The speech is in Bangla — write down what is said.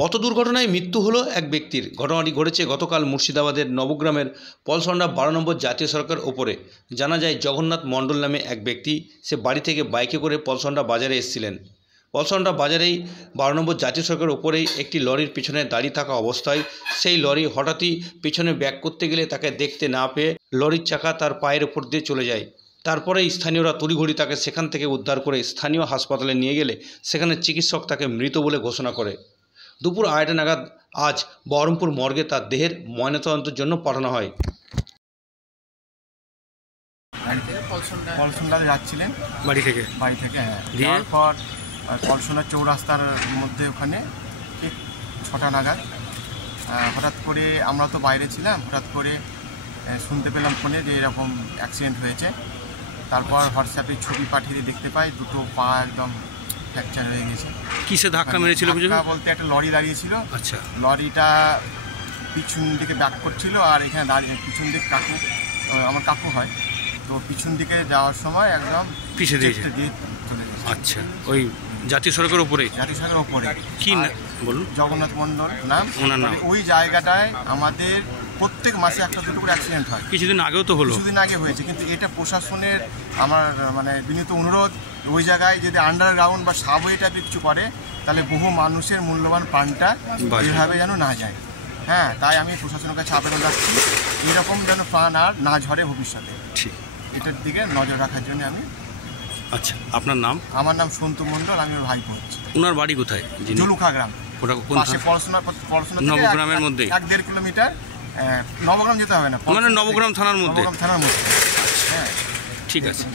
পথ দুর্ঘটনায় মৃত্যু হলো এক ব্যক্তির। ঘটনাটি ঘটেছে গতকাল মুর্শিদাবাদের নবগ্রামের পলসন্ডা 12 নম্বর জাতীয় সড়কের ওপরে। জানা যায় জগন্নাথ মণ্ডল নামে এক ব্যক্তি, সে বাড়ি থেকে বাইকে করে পলসন্ডা বাজারে এসেছিলেন। পলসন্ডা বাজারেই 12 নম্বর জাতীয় সড়কের ওপরেই একটি লরির পিছনে দাঁড়িয়ে থাকা অবস্থায় সেই লরি হঠাৎই পিছনে ব্যাক করতে গেলে তাকে দেখতে না পেয়ে লরির চাকা তার পায়ের ওপর দিয়ে চলে যায়। তারপরেই স্থানীয়রা তড়িঘড়ি তাকে সেখান থেকে উদ্ধার করে স্থানীয় হাসপাতালে নিয়ে গেলে সেখানে চিকিৎসক তাকে মৃত বলে ঘোষণা করে। দুপুর 2:30 নাগাদ আজ বহরমপুর মর্গে তার দেহের ময়নাতদন্তের জন্য পাঠানো হয়। পলসন্ডা যাচ্ছিলেন বাড়ি থেকে হ্যাঁ। যাওয়ার পর পলসন্ডা চৌরাস্তার মধ্যে ওখানে ঠিক 6টা নাগাদ হঠাৎ করে, আমরা তো বাইরে ছিলাম, হঠাৎ করে শুনতে পেলাম ফোনে যে এরকম অ্যাক্সিডেন্ট হয়েছে। তারপর হোয়াটসঅ্যাপে ছবি পাঠিয়ে দেখতে পাই দুটো পা একদম ফ্র্যাকচার হয়ে গেছে। কিসে ধাক্কা মেরেছিল বলতে একটা লরি দাঁড়িয়েছিল। আচ্ছা। লরিটা পিছন দিকে ব্যাক করছিল আর এখানে দাঁড়িয়ে পিছন দিকে আমার কাকু হয়, তো পিছন দিকে যাওয়ার সময় একদম পিছে দিয়ে চলে গেছে। আচ্ছা, ওই জাতীয় সড়কের ওপরে কি বলুন? জগন্নাথ মণ্ডল নাম। ওই জায়গাটায় আমাদের প্রত্যেক মাসে একটা দুটো করে অ্যাক্সিডেন্ট হয়। কিছুদিন আগেও তো হলো, কিছুদিন আগে হয়েছে, কিন্তু এটা প্রশাসনের আমার বিনীত অনুরোধ, ওই জায়গায় যদি আন্ডারগ্রাউন্ড বা সাবওয়ে টাইপের কিছু করে তাহলে বহু মানুষের মূল্যবান প্রাণটা এভাবে যেন না যায়। হ্যাঁ, তাই আমি প্রশাসনের কাছে আবেদন রাখছি এরকম যেন প্রাণ আর না ঝরে ভবিষ্যতে। ঠিক, এটার দিকে নজর রাখার জন্য আমি। আচ্ছা, আপনার নাম? আমার নাম সন্তু মণ্ডল, আমি ওর ভাইপো হচ্ছি। ওনার বাড়ি কোথায়? জলুখা গ্রাম, পাশে পড়াশোনা নবগ্রামের মধ্যে 1-1.5 কিলোমিটার। নবগ্রাম যেতে হবে না, মানে নবগ্রাম থানার মধ্যে। হ্যাঁ, ঠিক আছে।